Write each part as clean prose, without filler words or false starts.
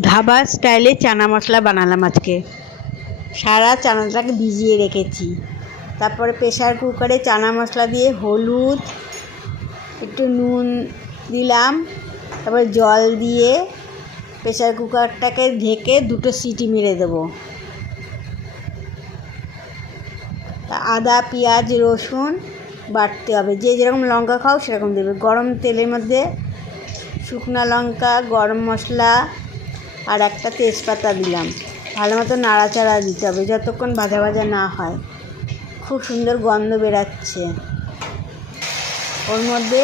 ধাবা স্টাইলে চানা মশলা বানালাম আজকে। সারা চানাটাকে ভিজিয়ে রেখেছি। তারপরে প্রেসার কুকারে চানা মশলা দিয়ে হলুদ, একটু নুন দিলাম, তারপরে জল দিয়ে প্রেসার কুকারটাকে ঢেকে 2টো সিটি মেরে দেবো। আদা, পেঁয়াজ, রসুন বাটতে হবে, যে যেরকম লঙ্কা খাও সেরকম দেবে। গরম তেলের মধ্যে শুকনো লঙ্কা, গরম মশলা আর একটা তেজপাতা দিলাম। ভালো মতো নাড়াচাড়া দিতে হবে যতক্ষণ ভাজা ভাজা না হয়। খুব সুন্দর গন্ধ বেরাচ্ছে। ওর মধ্যে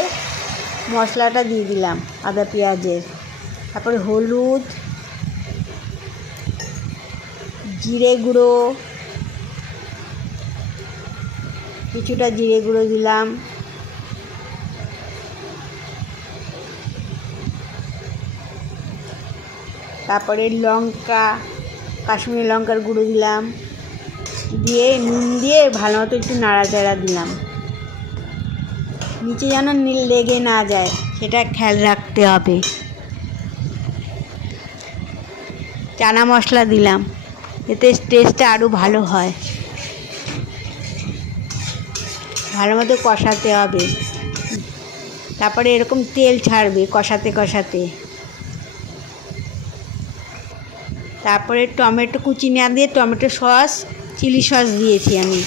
মশলাটা দিয়ে দিলাম আদা পেঁয়াজের। তারপরে হলুদ, জিরে গুঁড়ো, কিছুটা জিরে গুঁড়ো দিলাম। তারপরে লঙ্কা, কাশ্মীরি লঙ্কার গুঁড়ো দিলাম, দিয়ে নুন দিয়ে ভালো মতো একটু নাড়াচাড়া দিলাম। নিচে যেন লেগে না যায় সেটা খেয়াল রাখতে হবে। চানা মশলা দিলাম, এতে টেস্টটা আরও ভালো হয়। ভালো মতো কষাতে হবে, তারপরে এরকম তেল ছাড়বে কষাতে কষাতে। তারপরে টমেটো কুচি না দিয়ে টমেটো সস, চিলি সস দিয়েছি আমি,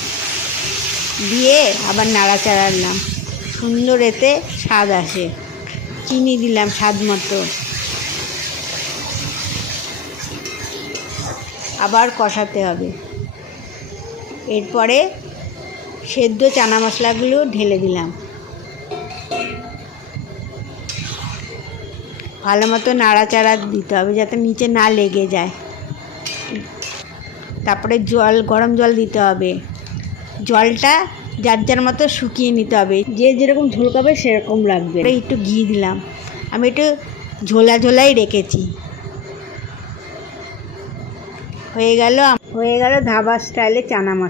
দিয়ে আবার নাড়াচাড়া দিলাম। সুন্দর এতে স্বাদ আসে। চিনি দিলাম স্বাদ মতো, আবার কষাতে হবে। এরপরে সেদ্ধ চানা মশলাগুলো ঢেলে দিলাম। ভালো মতো নাড়াচাড়া দিতে হবে যাতে নিচে না লেগে যায়। তারপরে গরম জল দিতে হবে। জলটা যার যার মতো শুকিয়ে নিতে হবে, যে যেরকম ঝোল খাবে সেরকম লাগবে। একটু ঘি দিলাম, আমি একটু ঝোলা ঝোলাই রেখেছি। হয়ে গেল ধাবা স্টাইলে চানা মশলা।